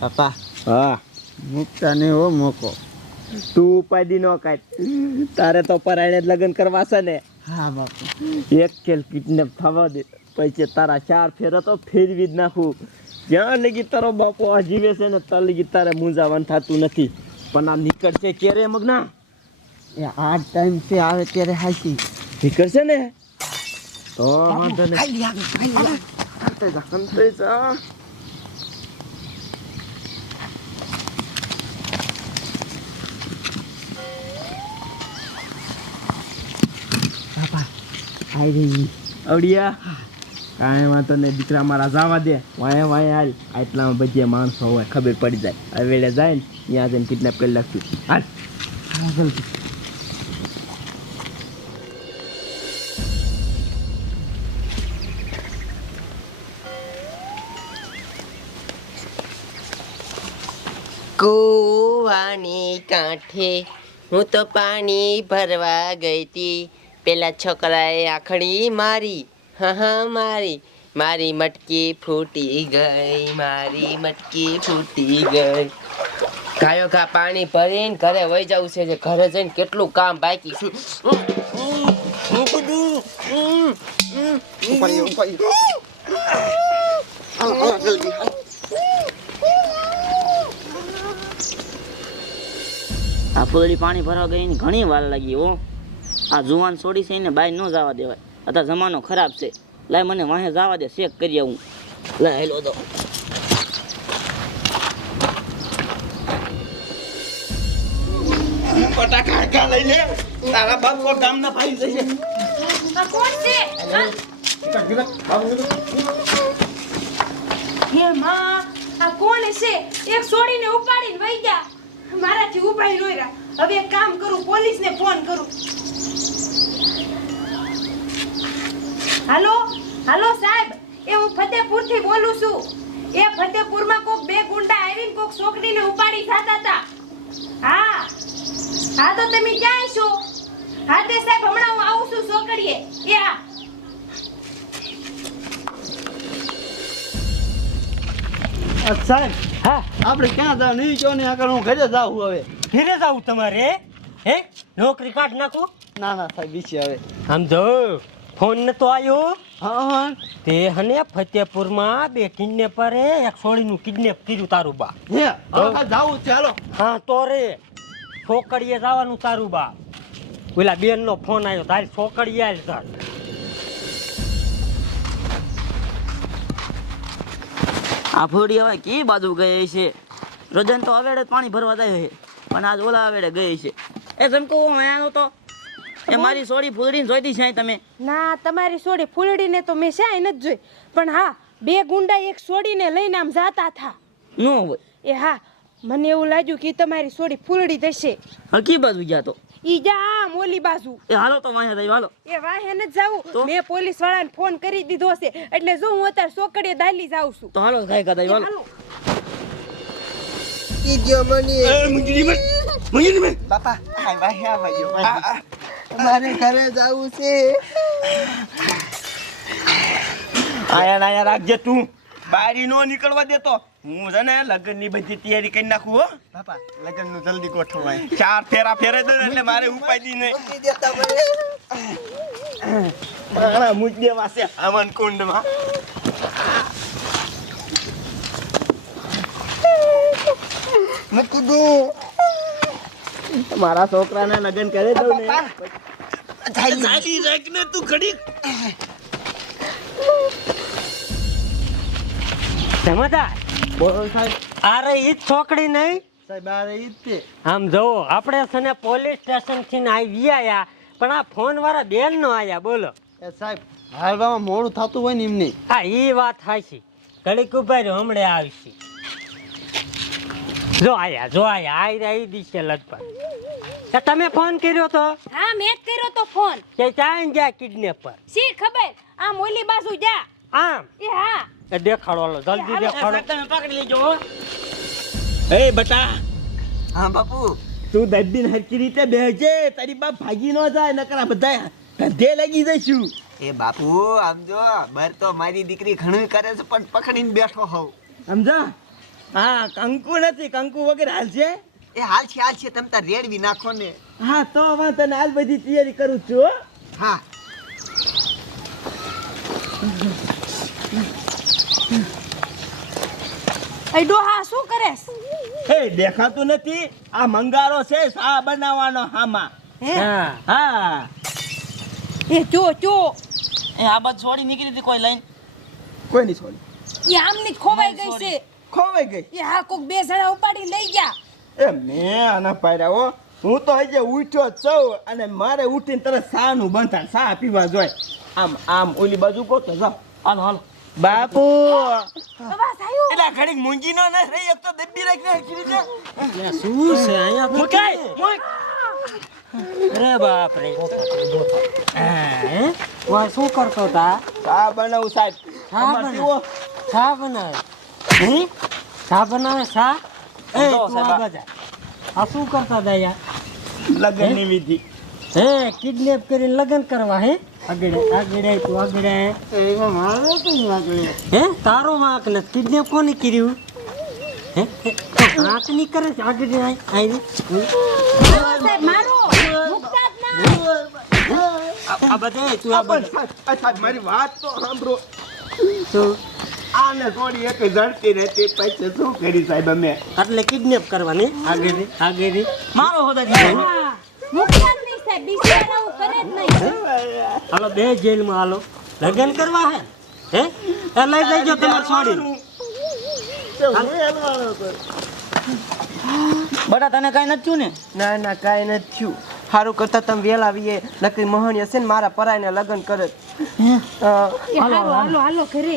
પપ્પા. હા. મૂકતા નહીં હો મોકો. તું ઉપાડી નો કાઢ. તારે તો પરાયણે જ લગ્ન કરવા છે ને. હા બાપુ. એક ખેલ કિડનેપ થવા દે. પછી તારા ચાર ફેરા તો ફેરવી જ નાખું. જ્યાં લગી તારો બાપો જીવે છે ને ત્યાં લગી તારે મૂંઝાવાનું થતું નથી. પણ આ નીકળશે ક્યારે મગના? એ આ ટાઈમ છે આવે ત્યારે હાસી નીકળશે ને? તો વાંધો નહીં. બાપા આવી રહી અવડિયા કાંઈ વાંધો નહીં દીકરા મારા જવા દે. વાંય વાંય હાલ. આટલા બધી માણસો હોય ખબર પડી જાય. હવે વેળે જાય ને ત્યાં જઈને કિડનેપ કરી નાખશું. હાલ. જલ્દી. કૂવાની કાંઠે હું તો પાણી ભરવા ગઈ હતી પેલા છોકરાએ આખડી મારી, હા મારી. મારી મટકી ફૂટી ગઈ, મારી મટકી ફૂટી ગઈ. ગાયો ઘા પાણી ભરીને ઘરે વહી જવું છે ઘરે જઈને કેટલું કામ બાકી આ ફૂલડી પાણી ભરવા ગઈ ઘણી વાર લાગી હો. આ જુવાન છોડી છે એને બાય ન જવા દેવાય. અત્યારે જમાનો ખરાબ છે. લાય મને વાહે જવા દે ચેક કરી આવું. લાય હેલો દો આ કોણ છે હે માં આ કોણ છે? એક છોડીને ઉપાડીને વઈ ગયા. મારાથી ઉપાડી હવે એક કામ કરું પોલીસને ફોન કરું. હાલો હાલો સાહેબ એ હું ફતેપુરથી બોલું છું. એ ફતેપુરમાં કોક બે ગુંડા આવીને કોક છોકરીને ઉપાડી ખાતા હતા. હા હા તો તમે ક્યાં છો? હા તે સાહેબ હમણાં હું આવું છું સોકડીએ એ હા. સાહેબ હા. આપણે ક્યાં જાવ? નહીં જો ને આગળ હું ઘરે જાઉં હવે. ઘરે જાઉં તમારે? હે? નોકરી કાઢ નાખું? ના ના સાહેબ બીસી હવે. આમ જો. ફોન તો આવ્યો હા હા. તે હને ફતેપુરમાં બે કિડનેપરે એક છોડીનું કિડનેપ કર્યું તારું બા. જાવું છે હાલો. હા તો રે. છોકરીએ જવાનું તારું બા. પેલા બેન નો ફોન આવ્યો તારી છોકરીએ આલ તાર આ ફોડી હવે કી બાજુ ગઈ છે? રજન તો અવેડે જ પાણી ભરવા જાય છે. પણ આજ ઓલા અવેડે ગઈ છે. એ જમકો હું આયા તો એ મારી સોડી ફૂલડીને જોઈતી છે તમે. ના તમારી સોડી ફૂલડીને તો મેં શાય નથી જોઈ. પણ હા બે ગુંડા એક સોડીને લઈને આમ જાતા હતા. નો હોય. એ હા મને એવું લાગ્યું કે તમારી સોડી ફૂલડી થશે. હકી બાજુ ગયા તો. ઈ જા આમ ઓલી બાજુ. એ હાલો તો વાહે થઈ હાલો. એ વાહે ન જાવું? મેં પોલીસ વાળાને ફોન કરી દીધો છે. એટલે જો હું અત્યારે સોકડીએ દાલી જાઉં છું. તો હાલો ખાઈ ખાતા હાલો. હાલો. બાપા આ વાહે આ જો મારે ઘરે જવું છે. આયા ના આયા રાખજે તું. બારી નો નીકળવા દેતો હું છે ને લગ્નની બધી તૈયારી કરી નાખું હો. બાપા લગ્નનું જલ્દી ગોઠવાય. ચાર ફેરા ફેરે દે એટલે મારે ઉપાડી નહીં. દેતા મને. મારા મુદ્દે વાસે હવન કુંડમાં મૂકી કીધું મારા છોકરાને લગ્ન કરી દઉં ને. જાય ચાલી રાખ ને તું ઘડી જમાદાર બોલો સાહેબ. અરે ઈ જ છોકરી નહીં સાહેબ આ ઈ જ તે. આમ જોવો આપણે છે ને પોલીસ સ્ટેશનથી આવી આયા પણ આ ફોન વાળા બેન નો આયા બોલો. એ સાહેબ હાલવામાં મોડું થતું હોય ને એમની. હા ઈ વાત હાચી. ઘડીક ઊભા રહ્યો હમણે આવશે. જો આયા જો આયા આઈ રહી દિશે લગભગ. તમે ફોન કર્યો તો? હા મેં જ કર્યો તો ફોન. કે ચાઈ ગયા કિડનેપર? શી ખબર? આમ ઓલી બાજુ જા. આમ? એ હા. એ દેખાડો લો જલ્દી દેખાડો. તમે પકડી લેજો એ બટા. હા બાપુ. તું દર્દીને હરકી રીતે બેહજે તારી બાપ ભાગી ન જાય નકરા બધા ધંધે લાગી જઈશું. એ બાપુ આમ જો બર તો મારી દીકરી ઘણું કરે છે પણ પકડીને બેઠો હોઉં. સમજા હા કંકુ નથી કંકુ વગર હાલશે એ હાલ છે હાલ છે તમે તાર રેડવી નાખો ને. હા તો હવે તને હાલ બધી તૈયારી કરું છું હા. એ ડોહા શું કરેસ હે દેખાતું નથી. આ મંગારો છે આ બનાવવાનો હામાં? હા? હા. એ ચો ચો એ આ બાદ છોડી નીકળી હતી કોઈ લાઈન? કોઈ નહીં છોડી. એ આમની જ ખોવાઈ ગઈ છે. ખોવાઈ ગઈ. એ હા કોક બે જણા ઉપાડી લઈ ગયા. એ મેં આના પાડ્યા હો. હું તો હજે ઉઠ્યો છું અને મારે ઉઠીને તરત સાનું બંધાણ સા પીવા જોઈએ? આમ આમ ઓલી બાજુ કહો તો જાઓ. હાલો હાલો. બાપુ! એલા ઘડીક મૂંગી નો ના રહી એક તો દબ્બી રાખી હરખી રીતે શું છે? અહીંયા તો મુકાય? અરે બાપ રે હા, વાહ, શું કરતો તા? શા બનાવું સાહેબ. અમારે બનાવે? શા બનાવે? હે? શા બનાવે? શા એ જો તું આ સાહેબ. આ શું કરતા હતા યાર? લગ્નની વિધિ. હે કિડનેપ કરીને લગન કરવા હે? આગળ આગળ તું આગળ. આય. હે તારો વાંક ને કિડનેપ કોને કર્યું? હે? તો વાંક નહીં કરે છે? આગળ. સાહેબ મારો મુકતા જ ના. આ- આ બધે તું આ બધે. અચ્છા મારી વાત તો સાંભળો. તું આને થોડી એક જડતી રહેતી પછી શું કરી સાહેબ અમે? એટલે કિડનેપ કરવાની. આગળ આગળ મારો હોદા જીવો હા મુકતા જ નહીં સાહેબ બીજી વાર આવું કરે જ નહીં. હાલો બે જેલમાં હાલો. લગ્ન કરવા હે? હે? એ લઈ જજો તમારે છોડી બટા તને કઈ નથી થયું ને? ના ના કઈ નથી થયું. સારું કરતા તમે વેલા આવીએ નકરી મહણી હશે ને મારા પરાયને લગ્ન કરે. હાલો. હાલો હાલો ઘરે.